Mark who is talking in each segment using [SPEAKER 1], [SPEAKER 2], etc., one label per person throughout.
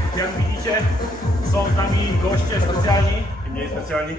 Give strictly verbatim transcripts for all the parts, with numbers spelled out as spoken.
[SPEAKER 1] jak widzicie, są z nami goście specjalni.
[SPEAKER 2] Mniej specjalni.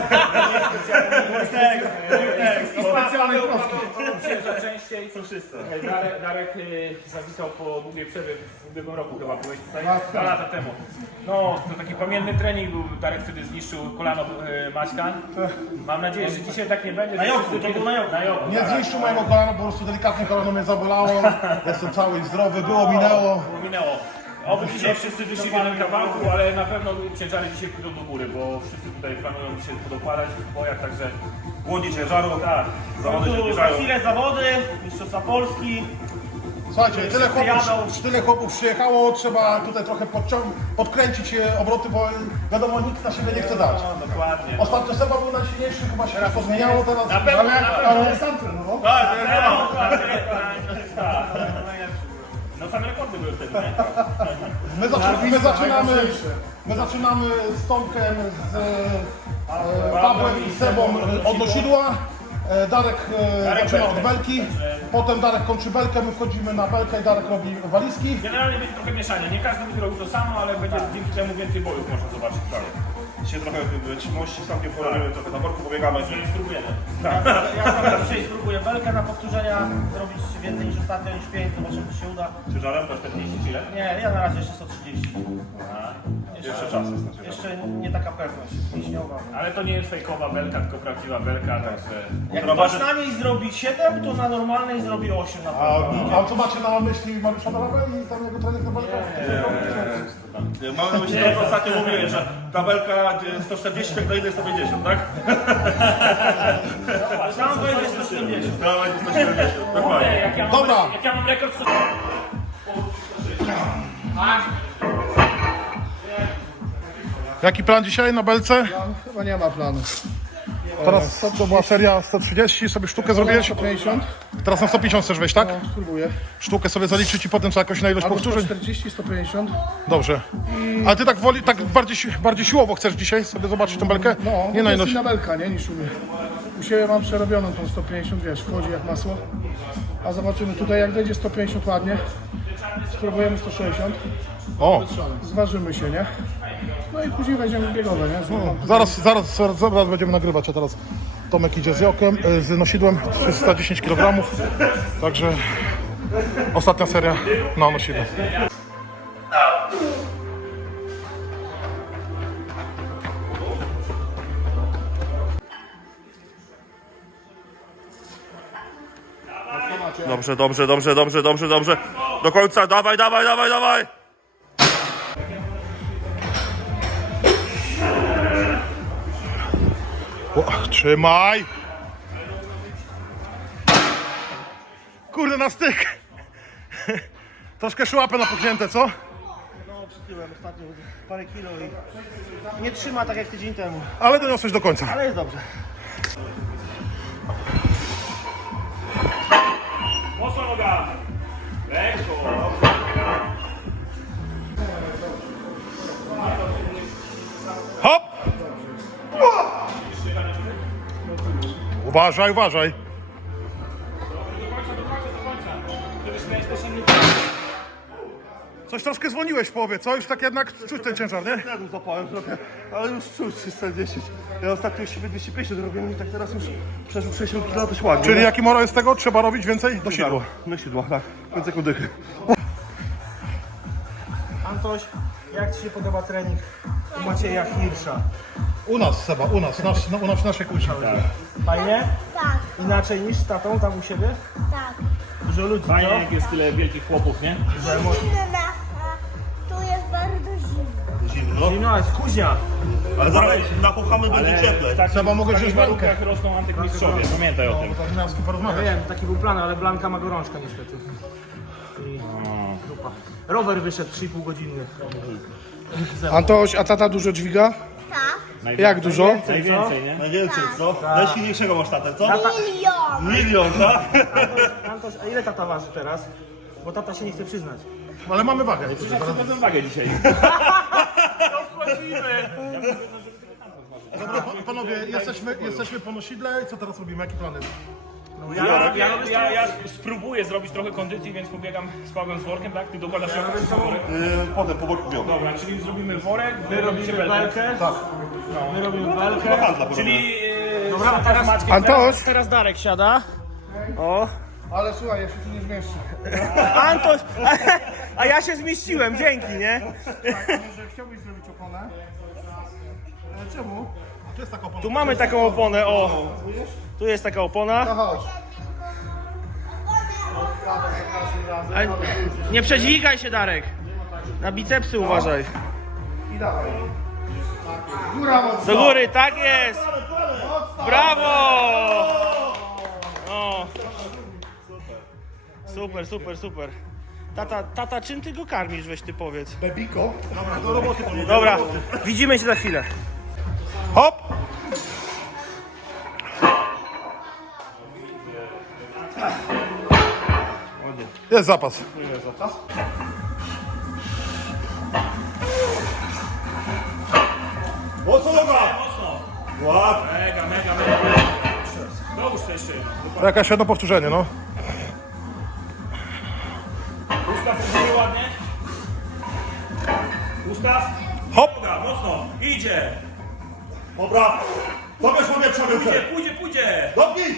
[SPEAKER 1] I specjalnej troski. Przyjeżdża częściej.
[SPEAKER 2] Są wszyscy.
[SPEAKER 1] Darek, Darek y, zawitał po długiej przerwie w ubiegłym roku chyba, byłeś tutaj dwa lata temu. No, to taki pamiętny trening był, Darek wtedy zniszczył kolano y, Maćka. Mam nadzieję, że dzisiaj tak nie będzie.
[SPEAKER 2] Na jogu, to było na jogu.
[SPEAKER 1] Na jogu,
[SPEAKER 3] Nie
[SPEAKER 1] tak.
[SPEAKER 3] zniszczył mojego kolana, po prostu delikatnie kolano mnie zabolało. Jestem cały i zdrowy, było, minęło.
[SPEAKER 1] Minęło. Oby dzisiaj wszyscy wyszli w jednym kawałku, ale na pewno ciężary dzisiaj pójdą do góry, bo wszyscy tutaj planują się podokładać w bojach, także
[SPEAKER 2] Głodni ciężaru.
[SPEAKER 1] tak.
[SPEAKER 2] Zawody się
[SPEAKER 4] Za
[SPEAKER 2] zbliżają.
[SPEAKER 4] chwilę zawody, Mistrzostwa Polski.
[SPEAKER 3] Słuchajcie, tyle chłopów,
[SPEAKER 4] jadą.
[SPEAKER 3] tyle chłopów przyjechało, trzeba tutaj trochę podcią- podkręcić e, obroty, bo wiadomo, nikt na siebie nie chce dać.
[SPEAKER 1] No, dokładnie.
[SPEAKER 3] Ostatnio Seba był najsilniejszy, chyba się pozmieniało teraz.
[SPEAKER 1] Na pewno,
[SPEAKER 3] ale,
[SPEAKER 1] na pewno.
[SPEAKER 3] ale sam trenował.
[SPEAKER 2] Tak, to jest to.
[SPEAKER 1] Tak. No same rekordy były wtedy, nie?
[SPEAKER 3] My, zaczynamy, my, zaczynamy, my zaczynamy z Tomkiem, z e, Pawłem i Sebą e, od nosidła. E, Darek, e,
[SPEAKER 1] Darek
[SPEAKER 3] zaczyna
[SPEAKER 1] belkę.
[SPEAKER 3] od belki, potem Darek kończy belkę, my wchodzimy na belkę i Darek robi walizki.
[SPEAKER 1] Generalnie będzie trochę mieszania. Nie każdy będzie robił to samo, ale będzie dzięki temu więcej bojów można zobaczyć. Tak.
[SPEAKER 2] Dzisiaj trochę wytrzymałości z Tomkiem porobimy, trochę na worku pobiegamy.
[SPEAKER 1] Czyli spróbujemy.
[SPEAKER 4] Ja trochę dzisiaj spróbuję belkę na powtórzenia, zrobić więcej niż ostatnio, niż pięć, zobaczymy czy się uda.
[SPEAKER 2] Ciężarem?
[SPEAKER 1] To czterdzieści ile?
[SPEAKER 4] Nie, ja na razie jeszcze sto trzydzieści.
[SPEAKER 2] Jeszcze czas jest na ciebie.
[SPEAKER 4] Jeszcze nie taka pewność, mięśniowa.
[SPEAKER 1] Ale to nie jest fejkowa belka, tylko prawdziwa belka, także...
[SPEAKER 4] Jak
[SPEAKER 2] Zobaczy-
[SPEAKER 4] ktoś na niej zrobi siedem, to na normalnej zrobi osiem na
[SPEAKER 3] A,
[SPEAKER 4] pewno.
[SPEAKER 3] a co macie na myśli Mariusza Dorawę i tam jego trening na belkę?
[SPEAKER 2] Mamy na myśli to, co ostatnio mówiłem, że tabelka sto czterdzieści, tak do innej sto pięćdziesiąt, tak?
[SPEAKER 4] Tam będzie sto czterdzieści.
[SPEAKER 2] To będzie sto siedemdziesiąt, dokładnie.
[SPEAKER 1] Jak ja mam,
[SPEAKER 3] Dobra.
[SPEAKER 1] Jak ja mam rekord, to...
[SPEAKER 3] Jaki plan dzisiaj na belce?
[SPEAKER 5] Chyba nie ma planu.
[SPEAKER 3] Teraz to była seria sto trzydzieści, sobie sztukę zrobiłeś?
[SPEAKER 5] sto pięćdziesiąt?
[SPEAKER 3] Teraz na sto pięćdziesiąt chcesz wejść, tak?
[SPEAKER 5] No, spróbuję.
[SPEAKER 3] Sztukę sobie zaliczyć i potem co jakoś na ilość
[SPEAKER 5] Albo sto
[SPEAKER 3] powtórzeń?
[SPEAKER 5] czterdzieści, sto pięćdziesiąt.
[SPEAKER 3] Dobrze. A ty tak woli, tak bardziej, si- bardziej siłowo chcesz dzisiaj sobie zobaczyć tą belkę?
[SPEAKER 5] No,
[SPEAKER 3] Nie
[SPEAKER 5] to
[SPEAKER 3] na
[SPEAKER 5] jest
[SPEAKER 3] ilość.
[SPEAKER 5] inna belka, nie? Niż u mnie. U siebie mam przerobioną tą sto pięćdziesiąt, wiesz, wchodzi jak masło. A zobaczymy tutaj, jak wejdzie sto pięćdziesiąt ładnie. Spróbujemy sto sześćdziesiąt.
[SPEAKER 3] O,
[SPEAKER 5] Zważymy się, nie? No i później weźmiemy biegowe, nie? Znowu.
[SPEAKER 3] zaraz, zaraz, zaraz, zaraz będziemy nagrywać, a teraz Tomek idzie z jokiem, e, z nosidłem, trzysta dziesięć kilogramów. Także ostatnia seria na nosidle.
[SPEAKER 2] Dobrze, dobrze, dobrze, dobrze, dobrze, dobrze. Do końca, dawaj, dawaj, dawaj, dawaj!
[SPEAKER 3] O, trzymaj! Kurde, na styk! Troszkę szłapę napuchnięte, co?
[SPEAKER 4] No, przytyłem ostatnio parę kilo i nie trzyma tak jak tydzień temu.
[SPEAKER 3] Ale doniosłeś do końca.
[SPEAKER 4] Ale jest dobrze.
[SPEAKER 1] Mocno noga! Lekko!
[SPEAKER 3] Hop! Uważaj, uważaj. Coś troszkę zwolniłeś w połowie, co? Już tak jednak czuć ten ciężar, nie?
[SPEAKER 4] Ja tu zapałem trochę, ale już czuć trzysta dziesięć. Ja ostatnio już siebie dwieście pięćdziesiąt robiłem i tak teraz już przeżył sześćdziesiąt kilo, dość ładnie.
[SPEAKER 3] Czyli jaki morał jest tego? Trzeba robić więcej do sidła.
[SPEAKER 4] No sidła, tak. Więcej kudychy. Antoś, jak Ci się podoba trening u Macieja Hirsza?
[SPEAKER 3] U nas, Seba, u nas, nasz, no, u nas w naszej kusi.
[SPEAKER 4] Fajnie?
[SPEAKER 6] Tak,
[SPEAKER 4] Inaczej niż z tatą tam u siebie?
[SPEAKER 6] tak.
[SPEAKER 4] Dużo ludzi,
[SPEAKER 1] Fajnie,
[SPEAKER 4] co?
[SPEAKER 1] jak jest tyle wielkich chłopów, nie?
[SPEAKER 6] Zimna, a tu jest bardzo zimno.
[SPEAKER 2] Zimno.
[SPEAKER 4] No, jest kuźnia.
[SPEAKER 2] Ale zaraz napuchamy, będzie cieplej.
[SPEAKER 1] tak,
[SPEAKER 3] Trzeba mogę
[SPEAKER 1] w takich
[SPEAKER 3] wziąć bramkę.
[SPEAKER 1] warunkach rosną antykmistrzowie, pamiętaj o tym.
[SPEAKER 3] Powinniśmy
[SPEAKER 4] Ja
[SPEAKER 3] porozmawiać.
[SPEAKER 4] wiem, taki był plan, ale Blanka ma gorączkę niestety. I grupa. Rower wyszedł trzy i pół godziny.
[SPEAKER 5] Antoś, a tata dużo dźwiga?
[SPEAKER 6] Tak,
[SPEAKER 5] Jak dużo?
[SPEAKER 1] Najwięcej, nie?
[SPEAKER 2] Najwięcej, co? Najsilniejszego masz tatę, co?
[SPEAKER 6] milion.
[SPEAKER 2] Milion, tak?
[SPEAKER 4] Antoś, a ile tata waży teraz? Bo tata się nie chce przyznać.
[SPEAKER 3] Ale mamy wagę.
[SPEAKER 1] Będę wagę dzisiaj.
[SPEAKER 3] Dobra, pa- panowie, jesteśmy, jesteśmy po nosidle i co teraz robimy? Jaki plan jest?
[SPEAKER 1] Ja, ja, ja, ja, ja spróbuję zrobić trochę kondycji, więc pobiegam z Pawłem z workiem, tak? Ty dokładasz się worek?
[SPEAKER 2] Yy, potem po worku biorę.
[SPEAKER 1] Dobra, czyli zrobimy worek, wy robicie belkę.
[SPEAKER 2] Tak.
[SPEAKER 1] My robimy belkę.
[SPEAKER 2] No handla,
[SPEAKER 1] Czyli yy,
[SPEAKER 5] Dobra,
[SPEAKER 1] Dobra,
[SPEAKER 5] teraz-
[SPEAKER 1] teraz,
[SPEAKER 5] Antoś!
[SPEAKER 1] teraz Darek siada. O.
[SPEAKER 5] Ale słuchaj, ja się tu nie zmieszczę.
[SPEAKER 1] Antoś! A, a ja się zmieściłem, dzięki, nie?
[SPEAKER 5] Może chciałbyś zrobić oponę? Ale czemu?
[SPEAKER 3] To jest taka opona.
[SPEAKER 1] Tu mamy taką oponę, o. Tu jest taka opona.
[SPEAKER 5] No chodź.
[SPEAKER 1] A nie przedźwigaj się, Darek. Na bicepsy uważaj.
[SPEAKER 5] I dawaj. Góra mocno.
[SPEAKER 1] Do góry, tak jest! Brawo! O. Super, super, super. Tata, tata, czym ty go karmisz, weź ty powiedz.
[SPEAKER 5] Bebiko.
[SPEAKER 3] Dobra, do roboty to nie.
[SPEAKER 1] Dobra, widzimy się za chwilę.
[SPEAKER 3] Hop! Jest zapas.
[SPEAKER 2] Mocno noga! Łap!
[SPEAKER 1] Mega, mega, mega. Dołóż to jeszcze jedno.
[SPEAKER 3] To jakieś jedno powtórzenie, no.
[SPEAKER 1] Ustaw u góry ładnie. Ustaw.
[SPEAKER 3] Hop!
[SPEAKER 1] Dobra, mocno. Idzie.
[SPEAKER 2] Dobra! Pobierz powietrza
[SPEAKER 1] Pójdzie,
[SPEAKER 2] więcej!
[SPEAKER 1] pójdzie, pójdzie.
[SPEAKER 2] Dobnij!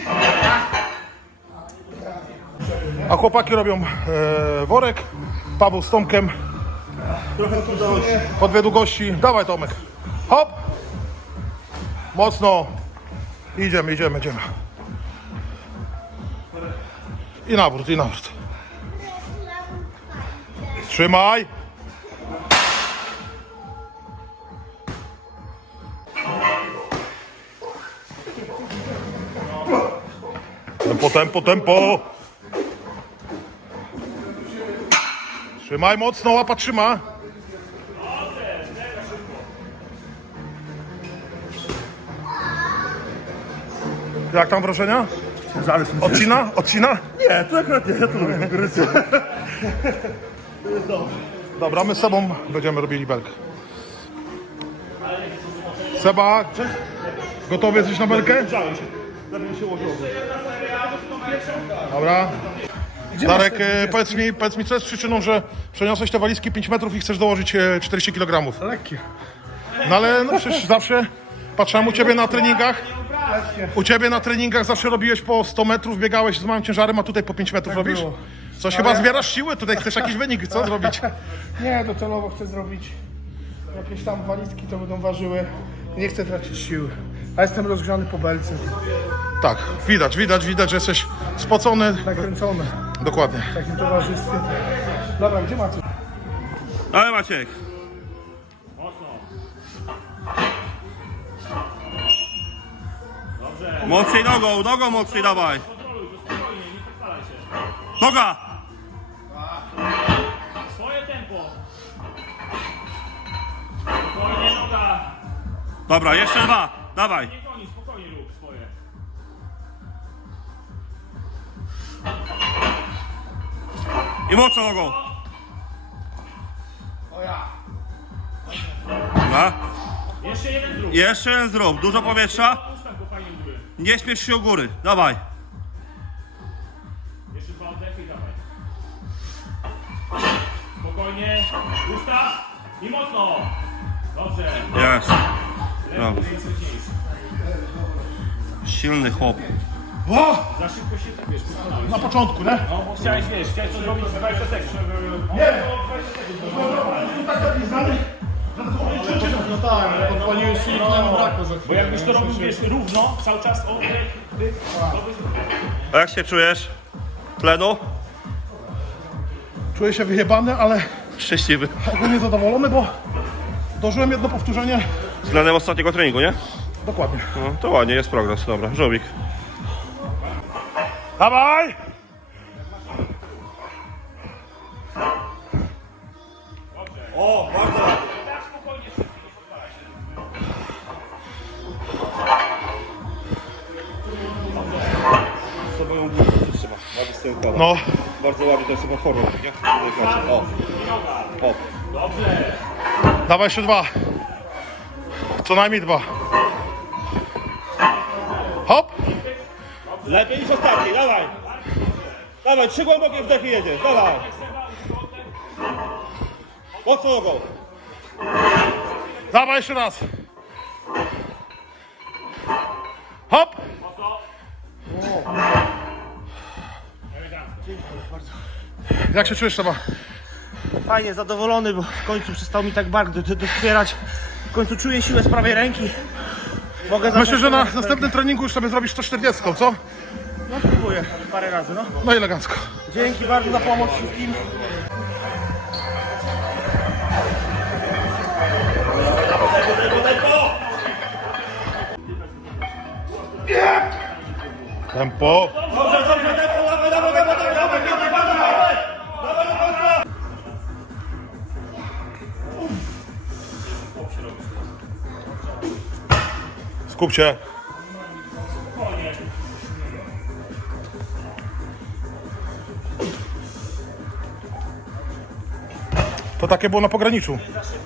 [SPEAKER 3] A chłopaki robią e, worek. Paweł z Tomkiem.
[SPEAKER 2] Trochę tu dałeś.
[SPEAKER 3] Po dwie długości. Dawaj, Tomek. Hop! Mocno. Idziemy, idziemy, idziemy. I nawrót, i nawrót. Trzymaj. Tempo, tempo, tempo. Trzymaj mocno, łapa trzyma. Jak tam wrażenia? Odcina? Odcina?
[SPEAKER 2] Nie, to akurat nie, ja to lubię kukurydzę.
[SPEAKER 3] Dobra, my z Sebą będziemy robili belkę. Seba, gotowy jesteś na belkę?
[SPEAKER 2] Żałem się. Lepiej się ułożyło.
[SPEAKER 3] Dobra. Darek, e, powiedz mi, powiedz mi, co jest przyczyną, że przeniosłeś te walizki pięć metrów i chcesz dołożyć e, czterdzieści kilogramów?
[SPEAKER 5] Lekkie.
[SPEAKER 3] No ale no przecież zawsze patrzyłem u Ciebie na treningach. U Ciebie na treningach zawsze robiłeś po sto metrów, biegałeś z małym ciężarem, a tutaj po pięć metrów robisz?
[SPEAKER 5] było.
[SPEAKER 3] Coś chyba zbierasz siły, tutaj chcesz jakiś wynik, co zrobić?
[SPEAKER 5] Nie, docelowo chcę zrobić jakieś tam walizki, to będą ważyły. Nie chcę tracić siły. A jestem rozgrzany po belce.
[SPEAKER 3] Tak, widać, widać, widać, że jesteś spocony.
[SPEAKER 5] Nakręcony
[SPEAKER 3] Dokładnie.
[SPEAKER 5] w takim towarzystwie. Dobra, gdzie macie?
[SPEAKER 2] Ale Maciek. Mocniej nogą, nogą mocniej dawaj. Noga!
[SPEAKER 1] Swoje tempo. Spokojnie, noga.
[SPEAKER 2] Dobra, jeszcze dwa, dawaj.
[SPEAKER 1] Nie koni, spokojnie rób swoje.
[SPEAKER 2] I mocno nogą. Dobra.
[SPEAKER 1] Jeszcze jeden zrób.
[SPEAKER 2] Jeszcze jeden zrób, dużo powietrza.
[SPEAKER 1] Ustaw go fajnie u góry.
[SPEAKER 2] Nie śpiesz się u góry, dawaj.
[SPEAKER 1] Jeszcze dwa oddechy i dawaj. Spokojnie. Ustaw. I mocno. Dobrze.
[SPEAKER 2] Jest.
[SPEAKER 1] Lewy jest mocniejszy.
[SPEAKER 2] Silny chłop.
[SPEAKER 1] Za szybko się tak wiesz, wykonałeś.
[SPEAKER 3] Na początku, nie?
[SPEAKER 1] No bo chciałeś, wiesz, chciałeś to zrobić w dwadzieścia sekund.
[SPEAKER 5] No tak, odpaliłeś się i tlenu brakło za
[SPEAKER 1] Bo
[SPEAKER 5] chwilę.
[SPEAKER 1] jakbyś to robił, wiesz, równo, cały czas oddech, wydech, to by...
[SPEAKER 2] A jak się czujesz? Tlenu?
[SPEAKER 3] Czuję się wyjebany, ale
[SPEAKER 2] Szczęśliwy.
[SPEAKER 3] ogólnie zadowolony, bo dożyłem jedno powtórzenie.
[SPEAKER 2] Tlenem ostatniego treningu, nie?
[SPEAKER 3] Dokładnie.
[SPEAKER 2] No, to ładnie, jest progres, dobra. Żółwik.
[SPEAKER 3] Dawaj!
[SPEAKER 2] O, bardzo ładnie.
[SPEAKER 1] Tak spokojnie wszystko nie podpalaj się.
[SPEAKER 2] Sobie ją głównie trzyma. Ładnie z tyłu kłada.
[SPEAKER 3] No,
[SPEAKER 2] Bardzo ładnie, to jest chyba forma, nie? O, o.
[SPEAKER 1] Dobrze.
[SPEAKER 3] dawaj jeszcze dwa. Co najmniej dwa. Hop!
[SPEAKER 2] Lepiej niż ostatni, dawaj. Dawaj, trzy głębokie wdechy jedziesz, dawaj. Mocno nogą.
[SPEAKER 3] Dawaj jeszcze raz. Hop! Jak się czujesz, Seba?
[SPEAKER 4] Fajnie, zadowolony, bo w końcu przestał mi tak bark do- do- doskwierać. W końcu czuję siłę z prawej ręki. Mogę
[SPEAKER 3] Myślę,
[SPEAKER 4] zacząć
[SPEAKER 3] że na
[SPEAKER 4] trenować.
[SPEAKER 3] następnym treningu już sobie zrobisz sto czterdzieści, co?
[SPEAKER 4] No spróbuję parę razy, no.
[SPEAKER 3] No i elegancko.
[SPEAKER 4] Dzięki bardzo za pomoc wszystkim.
[SPEAKER 3] Tempo.
[SPEAKER 2] Dobrze, dobrze, tempo, dawaj, dawaj, dawaj, dawaj, dawaj, dawaj, dawaj. Dawaj do końca.
[SPEAKER 3] Skup się. To takie było na pograniczu.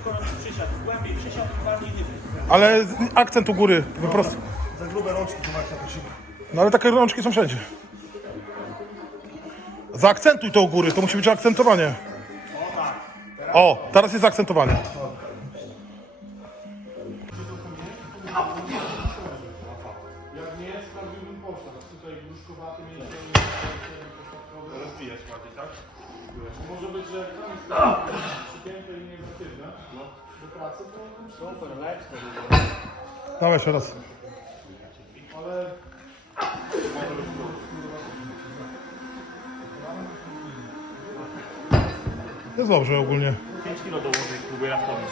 [SPEAKER 3] Ale akcent u góry, po prostu.
[SPEAKER 4] Za grube rączki tu masz na siłę.
[SPEAKER 3] No ale takie rączki są wszędzie. Zaakcentuj to u góry, to musi być akcentowanie. O, teraz jest zaakcentowanie.
[SPEAKER 5] Może być, że jak tam jest przypięte i nieefektywne do pracy, to super, lepsze.
[SPEAKER 3] Dawaj jeszcze raz.
[SPEAKER 5] Ale
[SPEAKER 3] Jest dobrze ogólnie.
[SPEAKER 1] pięć kilo dołożę i spróbuję raz podnieść.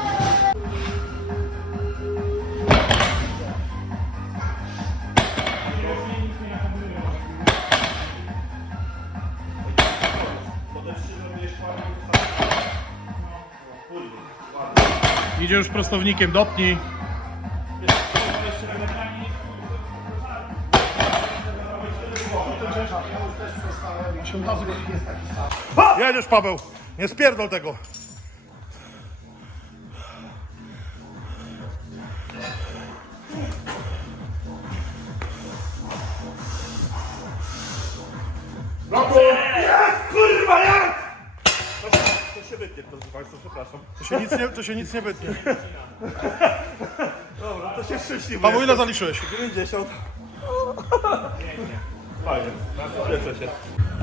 [SPEAKER 5] idzie już prostownikiem, dopnij.
[SPEAKER 3] Jedziesz, Paweł. Nie spierdol tego.
[SPEAKER 2] Kurwa, jak? To się wytnie, proszę Państwa, przepraszam.
[SPEAKER 3] To się nic nie, to się nic nie wytnie.
[SPEAKER 2] Dobra, to się szczęśliwy.
[SPEAKER 3] Paweł, ile zaliczyłeś?
[SPEAKER 2] dziewięćdziesiąt. Fajnie, cieszę się.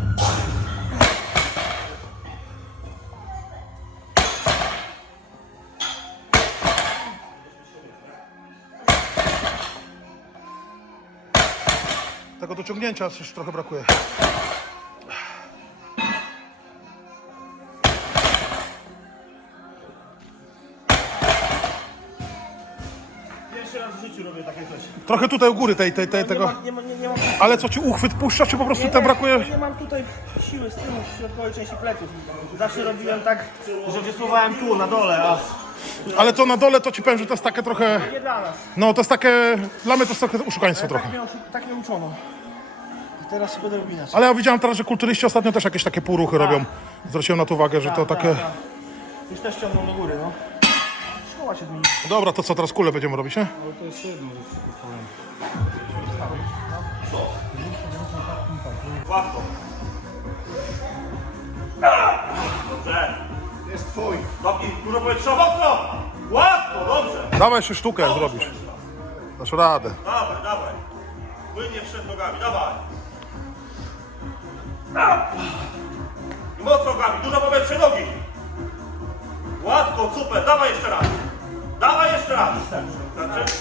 [SPEAKER 3] Tego dociągnięcia jeszcze trochę brakuje.
[SPEAKER 4] Pierwszy raz w życiu robię takie coś.
[SPEAKER 3] Trochę tutaj u góry tej, tej, tej,
[SPEAKER 4] Nie
[SPEAKER 3] tego.
[SPEAKER 4] mam, nie, ma, nie, nie mam,
[SPEAKER 3] Ale co ci uchwyt puszcza, czy po prostu tam brakuje?
[SPEAKER 4] nie mam tutaj siły z tyłu, w środkowej części pleców. Zawsze robiłem tak, że wysuwałem tu, na dole, a
[SPEAKER 3] Ale to na dole to ci powiem, że to jest takie trochę.
[SPEAKER 4] nie dla nas.
[SPEAKER 3] No to jest takie. Dla mnie to jest trochę oszukaństwo
[SPEAKER 4] Tak
[SPEAKER 3] trochę.
[SPEAKER 4] mnie, oszu- tak mnie uczono. I teraz się będę upinać.
[SPEAKER 3] Ale ja widziałem teraz, że kulturyści ostatnio też jakieś takie półruchy robią. Zwróciłem na to uwagę, że to
[SPEAKER 4] Tak,
[SPEAKER 3] takie.
[SPEAKER 4] tak, tak. Już też ciągną do góry, no. Szkoła się zmieni.
[SPEAKER 3] Dobra, to co teraz kulę będziemy robić, nie?
[SPEAKER 2] Łatwo. Dobrze.
[SPEAKER 4] Jest twój.
[SPEAKER 2] Dopnij, dużo powietrza, mocno. Łatwo, dobrze.
[SPEAKER 3] Dawaj jeszcze sztukę zrobisz. Dasz radę.
[SPEAKER 2] Dawaj, dawaj. Płynnie wszedł nogami, dawaj. I mocno nogami, dużo powietrza, nogi. Łatwo, super, dawaj jeszcze raz. Dawaj jeszcze raz. Znaczy?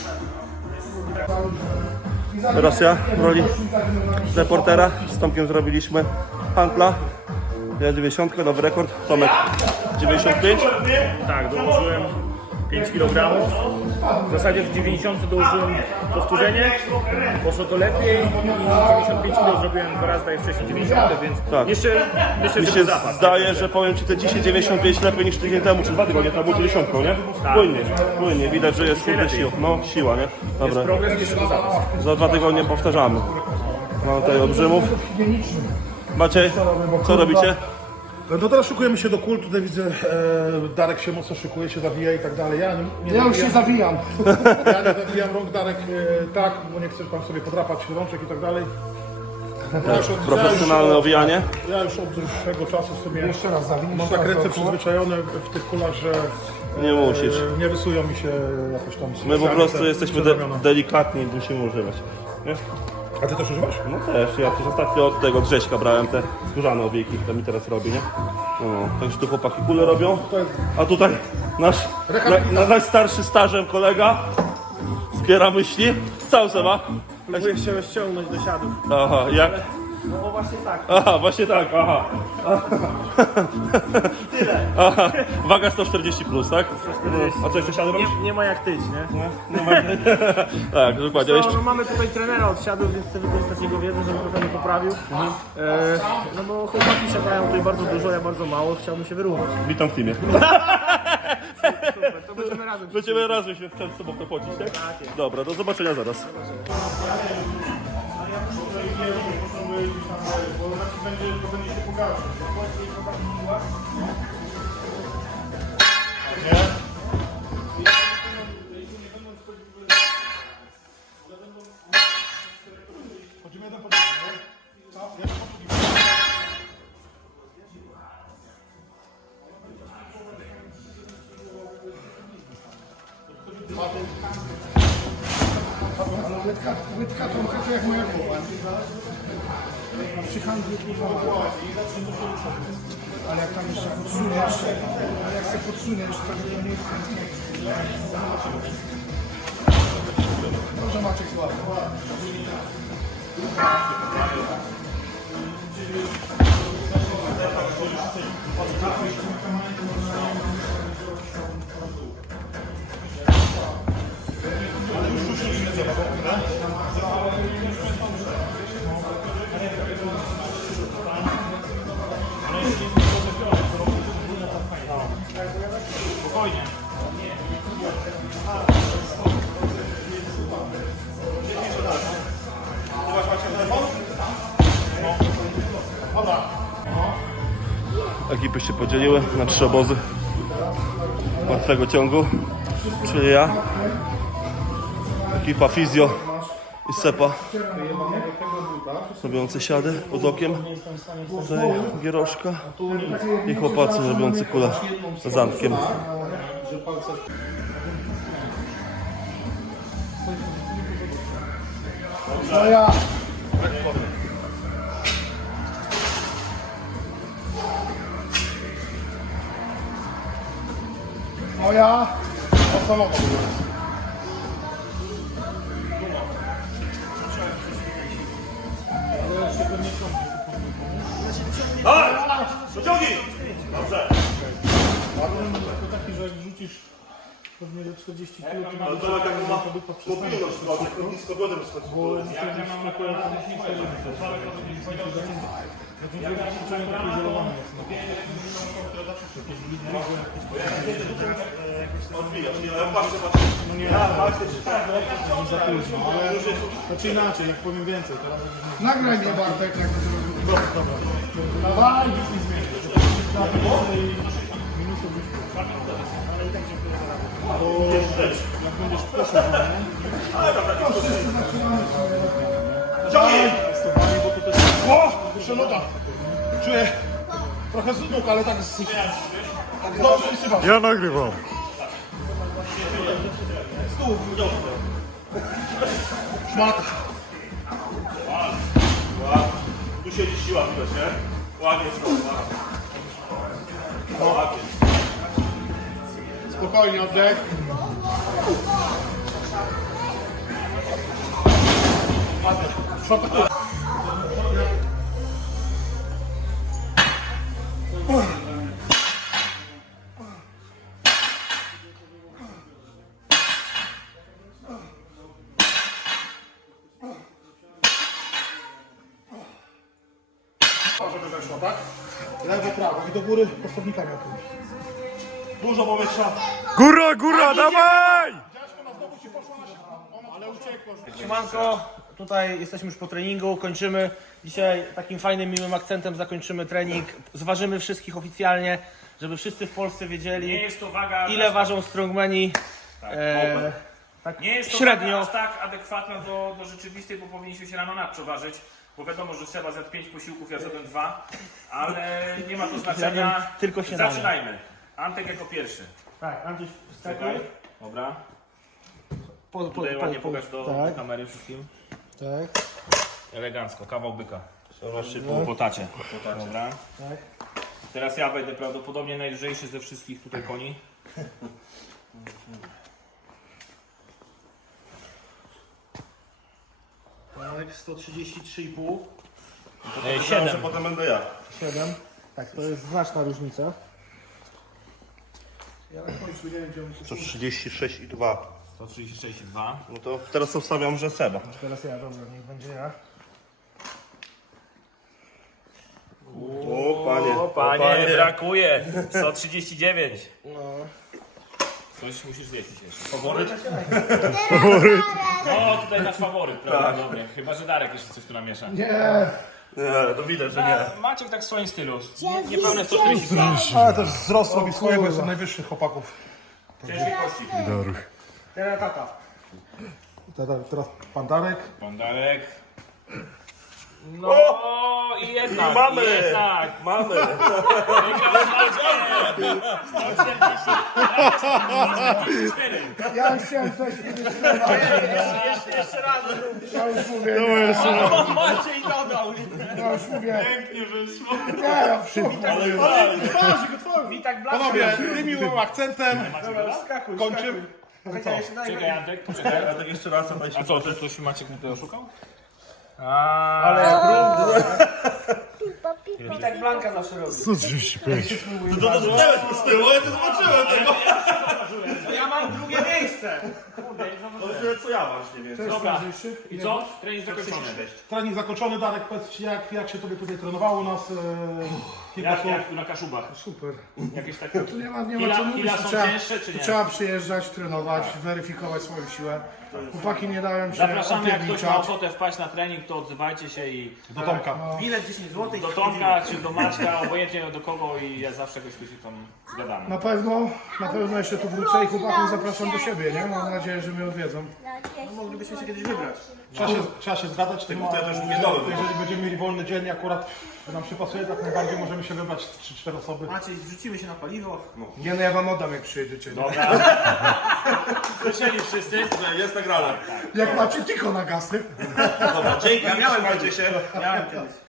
[SPEAKER 2] Teraz ja w roli reportera z Tomkiem zrobiliśmy handla. Ja dziewięćdziesiąt, nowy rekord. Tomek dziewięćdziesiąt pięć.
[SPEAKER 1] Tak, dołożyłem pięć kilogramów. W zasadzie w dziewięćdziesiąt dołożyłem powtórzenie, poszło to lepiej i dziewięćdziesiąt pięć kilo zrobiłem dwa razy tak wcześniej dziewięćdziesiąt, więc
[SPEAKER 2] Tak.
[SPEAKER 1] jeszcze myślę,
[SPEAKER 2] Mi
[SPEAKER 1] że
[SPEAKER 2] się
[SPEAKER 1] to zapas.
[SPEAKER 2] zdaje, że powiem Ci, te dzisiaj dziewięćdziesiąt pięć lepiej niż tydzień temu, czy dwa tygodnie temu, dziewięćdziesiątką, nie? Płynnie, płynnie, widać, że jest kurde siła, no siła, nie? Dobra,
[SPEAKER 1] Progres, jeszcze to zapas.
[SPEAKER 2] za dwa tygodnie powtarzamy. Mam tutaj olbrzymów. Maciej, co robicie?
[SPEAKER 3] No teraz szykujemy się do kul, tutaj widzę, e, Darek się mocno szykuje, się zawija i tak dalej. Ja, nie, nie
[SPEAKER 5] Ja już się
[SPEAKER 3] zawijam.
[SPEAKER 5] zawijam.
[SPEAKER 3] Ja nie zawijam rąk, Darek e, tak, bo nie chcesz tam sobie podrapać rączek i tak dalej. Ja już od-
[SPEAKER 2] Profesjonalne
[SPEAKER 3] ja już,
[SPEAKER 2] owijanie.
[SPEAKER 3] Ja już od dłuższego czasu sobie
[SPEAKER 5] Jeszcze raz zawinij.
[SPEAKER 3] mam tak ręce przyzwyczajone w tych kulach, że
[SPEAKER 2] Nie musisz.
[SPEAKER 3] e, nie rysują mi się jakoś tam
[SPEAKER 2] My po
[SPEAKER 3] specjalnie
[SPEAKER 2] prostu
[SPEAKER 3] te
[SPEAKER 2] jesteśmy de
[SPEAKER 3] przedramiona.
[SPEAKER 2] delikatni i musimy używać. Nie?
[SPEAKER 3] A ty też używasz?
[SPEAKER 2] No też, ja też ostatnio od tego Grześka brałem te skórzane owieki, to mi teraz robi, nie? No, także tu chłopaki kule robią, a tutaj nasz, na, na, nasz starszy stażem kolega zbiera myśli. Cały Seba.
[SPEAKER 4] Próbuję się ściągnąć do siadów.
[SPEAKER 2] Aha, jak?
[SPEAKER 4] No właśnie tak.
[SPEAKER 2] Aha, właśnie tak, aha.
[SPEAKER 4] Tyle.
[SPEAKER 2] Aha. Waga sto czterdzieści plus, tak? A co jeszcze siady robisz?
[SPEAKER 4] Nie, nie ma jak tyć, nie?
[SPEAKER 2] Nie ma. Tak, dokładnie.
[SPEAKER 4] No,
[SPEAKER 2] Jeszcze...
[SPEAKER 4] no mamy tutaj trenera od siadów, więc chcę wykorzystać jego wiedzę, żeby trochę mnie poprawił. E, no bo chłopaki siadają tutaj bardzo dużo, ja bardzo mało, chciałbym się wyrównać.
[SPEAKER 2] Witam w teamie.
[SPEAKER 4] Super, to będziemy razem.
[SPEAKER 2] Będziemy razem się w czerwcu sobą chodzić, tak?
[SPEAKER 4] Tak jest.
[SPEAKER 2] Dobra, do zobaczenia zaraz.
[SPEAKER 5] Ale łydka, łydka to trochę jak moja głowa. Przy handlu kurwa. Ale jak tam jeszcze podsuniesz, ale jak się podsuniesz, to to nie... Może Maciek złapie.
[SPEAKER 2] Ekipy się podzieliły na trzy obozy martwego ciągu, czyli ja, ekipa fizjo i sepa robiący siady pod okiem, tutaj Gieroszka i chłopacy robiący kulę z Antkiem.
[SPEAKER 5] No ja. Moja.
[SPEAKER 3] Taki, że jak wrzucisz pewnie do czterdziestu kg, to
[SPEAKER 2] Ale to taką ma mobilność, tylko nisko godem schodzi.
[SPEAKER 3] Znaczy inaczej, jak powiem więcej, teraz
[SPEAKER 5] Nagraj mnie Bartek, jak to zrobił.
[SPEAKER 3] dobra. Dawaj, nic nie zmieni. Minutę być. Ale i tak dziękuję za radę. Bo jak będziesz presję, nie? Bo to też... O! Jeszcze noga. Czuję trochę z nóg, ale tak z... Tak z nogi wysypam.
[SPEAKER 7] Ja nagrywam.
[SPEAKER 3] Szmata.
[SPEAKER 2] Tu siedzi siła widać, nie? Ładnie sprawowana. Ładnie.
[SPEAKER 3] Spokojnie, oddech. Ładnie. Szmata. Żeby weszło, tak? Lewo, prawo i do góry postawnikami jakimiś.
[SPEAKER 2] Dużo powietrza.
[SPEAKER 7] Góra, góra, dawaj!
[SPEAKER 3] Dziaczko na znowu ci poszła na siatkę. Ale uciekło.
[SPEAKER 1] Siemanko,
[SPEAKER 4] tutaj jesteśmy już po treningu, kończymy. Dzisiaj takim fajnym, miłym akcentem zakończymy trening. Zważymy wszystkich oficjalnie, żeby wszyscy w Polsce
[SPEAKER 1] Nie
[SPEAKER 4] wiedzieli,
[SPEAKER 1] jest to waga...
[SPEAKER 4] ile ważą strongmeni. E, tak
[SPEAKER 1] Nie jest to
[SPEAKER 4] średnio.
[SPEAKER 1] waga aż tak adekwatna do, do rzeczywistej, bo powinniśmy się rano nadto ważyć. Bo wiadomo, że Seba zjadł pięć posiłków, ja zjadłem dwa, ale nie ma to znaczenia.
[SPEAKER 4] Zjadłem tylko śniadanie.
[SPEAKER 1] Zaczynajmy. Antek jako pierwszy.
[SPEAKER 4] Tak, Andrzej,
[SPEAKER 1] Czekaj. Dobra.
[SPEAKER 4] Po, po,
[SPEAKER 1] Tutaj
[SPEAKER 4] po,
[SPEAKER 1] ładnie
[SPEAKER 4] po,
[SPEAKER 1] pokaż do,
[SPEAKER 4] tak,
[SPEAKER 1] do kamery wszystkim.
[SPEAKER 4] tak,
[SPEAKER 1] Elegancko, kawał byka.
[SPEAKER 2] Zobaczcie,
[SPEAKER 1] Po potacie. Dobra.
[SPEAKER 4] tak.
[SPEAKER 1] Teraz ja będę prawdopodobnie najlżejszy ze wszystkich tutaj koni.
[SPEAKER 4] Tak, sto trzydzieści trzy i pół.
[SPEAKER 1] E,
[SPEAKER 2] siedem.
[SPEAKER 1] siedem.
[SPEAKER 2] Potem będę ja.
[SPEAKER 4] siedem. Tak, to jest znaczna różnica.
[SPEAKER 5] Ja na końcu nie wiem, gdzie on
[SPEAKER 2] sto trzydzieści sześć i dwa.
[SPEAKER 1] sto trzydzieści sześć i dwa.
[SPEAKER 2] No to teraz obstawiam, że Seba.
[SPEAKER 4] Teraz ja, dobra, niech będzie ja.
[SPEAKER 2] O panie,
[SPEAKER 1] O panie, brakuje. sto trzydzieści dziewięć.
[SPEAKER 4] No.
[SPEAKER 1] Coś musisz zjeść jeszcze.
[SPEAKER 2] Faworyt?
[SPEAKER 1] No tutaj nasz faworyt prawdopodobnie. Chyba, że Darek jeszcze coś tu namiesza.
[SPEAKER 5] Nie,
[SPEAKER 2] Nie, to widać, że nie.
[SPEAKER 1] A, Maciek tak w swoim stylu. Nie- Niepełne sto czterdzieści gram.
[SPEAKER 3] Ale też wzrost robi swoje, bo jestem najwyższych chłopaków.
[SPEAKER 1] Ciężkie kości.
[SPEAKER 4] Teraz tata.
[SPEAKER 3] Teraz, teraz pan Darek.
[SPEAKER 1] Pan Darek. No i jednak,
[SPEAKER 2] mamy.
[SPEAKER 1] i jednak.
[SPEAKER 2] Mamy!
[SPEAKER 1] Wygrał z Maćkiem. sto czterdzieści cztery.
[SPEAKER 5] ja już chciałem coś powiedzieć.
[SPEAKER 4] Jeszcze, jeszcze raz.
[SPEAKER 5] Ja już mówię,
[SPEAKER 1] O, Maciej dodał.
[SPEAKER 5] ja już mówię.
[SPEAKER 1] Pięknie wyszło.
[SPEAKER 5] Nie, ja wszystko.
[SPEAKER 4] Mi tak blaska.
[SPEAKER 3] Panowie, tym miłym akcentem
[SPEAKER 4] Dobra, skakuj,
[SPEAKER 3] kończymy.
[SPEAKER 4] Czekaj, jeszcze daj.
[SPEAKER 1] Czekaj Antek, poczekaj.
[SPEAKER 2] Ja tak jeszcze raz, a daj się
[SPEAKER 1] A co, to coś Maciek tutaj oszukał? A,
[SPEAKER 4] Ale jak brud.
[SPEAKER 6] Pipa, pipa.
[SPEAKER 4] Mi tak Blanka zawsze robi.
[SPEAKER 2] To to dotknąłeś z tyłu, ja nie zobaczyłem tego.
[SPEAKER 4] Ja mam drugie miejsce.
[SPEAKER 2] To tyle co ja właśnie, więc.
[SPEAKER 1] dobra. I co? Trening zakończony.
[SPEAKER 3] Trening zakończony. Darek, powiedz jak, jak się tobie tutaj trenowało u nas? E, kilka
[SPEAKER 1] Jak,
[SPEAKER 3] słów.
[SPEAKER 1] jak tu na Kaszubach?
[SPEAKER 5] Super.
[SPEAKER 1] Jakieś takie...
[SPEAKER 5] Tu nie ma, nie ma
[SPEAKER 1] Kila,
[SPEAKER 5] co mówić.
[SPEAKER 1] kila
[SPEAKER 5] Tu
[SPEAKER 1] są
[SPEAKER 5] trzeba,
[SPEAKER 1] cięższe czy
[SPEAKER 5] tu
[SPEAKER 1] nie?
[SPEAKER 5] trzeba przyjeżdżać, trenować, weryfikować swoją siłę. Chłopaki nie dają się
[SPEAKER 1] Zapraszamy, jak ktoś ma
[SPEAKER 5] opierniczać.
[SPEAKER 1] ochotę wpaść na trening, to odzywajcie się i
[SPEAKER 3] Do Tomka.
[SPEAKER 4] Bilet dziesięć złotych.
[SPEAKER 1] do Tomka czy do Maćka, obojętnie do kogo i ja zawsze jakoś tu się tam zgadamy.
[SPEAKER 5] Na pewno, na pewno jeszcze tu wrócę i chłopaków zapraszam do siebie, nie? Mam nadzieję, że mnie odwiedzą.
[SPEAKER 4] Moglibyśmy się kiedyś wybrać.
[SPEAKER 3] Trzeba się, trzeba się zgadzać, tylko
[SPEAKER 2] wtedy też mówię,
[SPEAKER 3] jeżeli,
[SPEAKER 2] dobra.
[SPEAKER 3] jeżeli będziemy mieli wolny dzień, akurat to nam się pasuje, tak najbardziej możemy się wybrać trzy cztery osoby.
[SPEAKER 4] Maciej, zrzucimy się na paliwo.
[SPEAKER 5] Nie, no ja wam oddam, jak przyjedziecie.
[SPEAKER 1] Dobra. Słyszeli wszyscy?
[SPEAKER 2] Jest nagrane.
[SPEAKER 5] Jak macie tylko na gasy.
[SPEAKER 2] Dobra, dzięki, trzymajcie się.
[SPEAKER 4] Miałem kiedyś.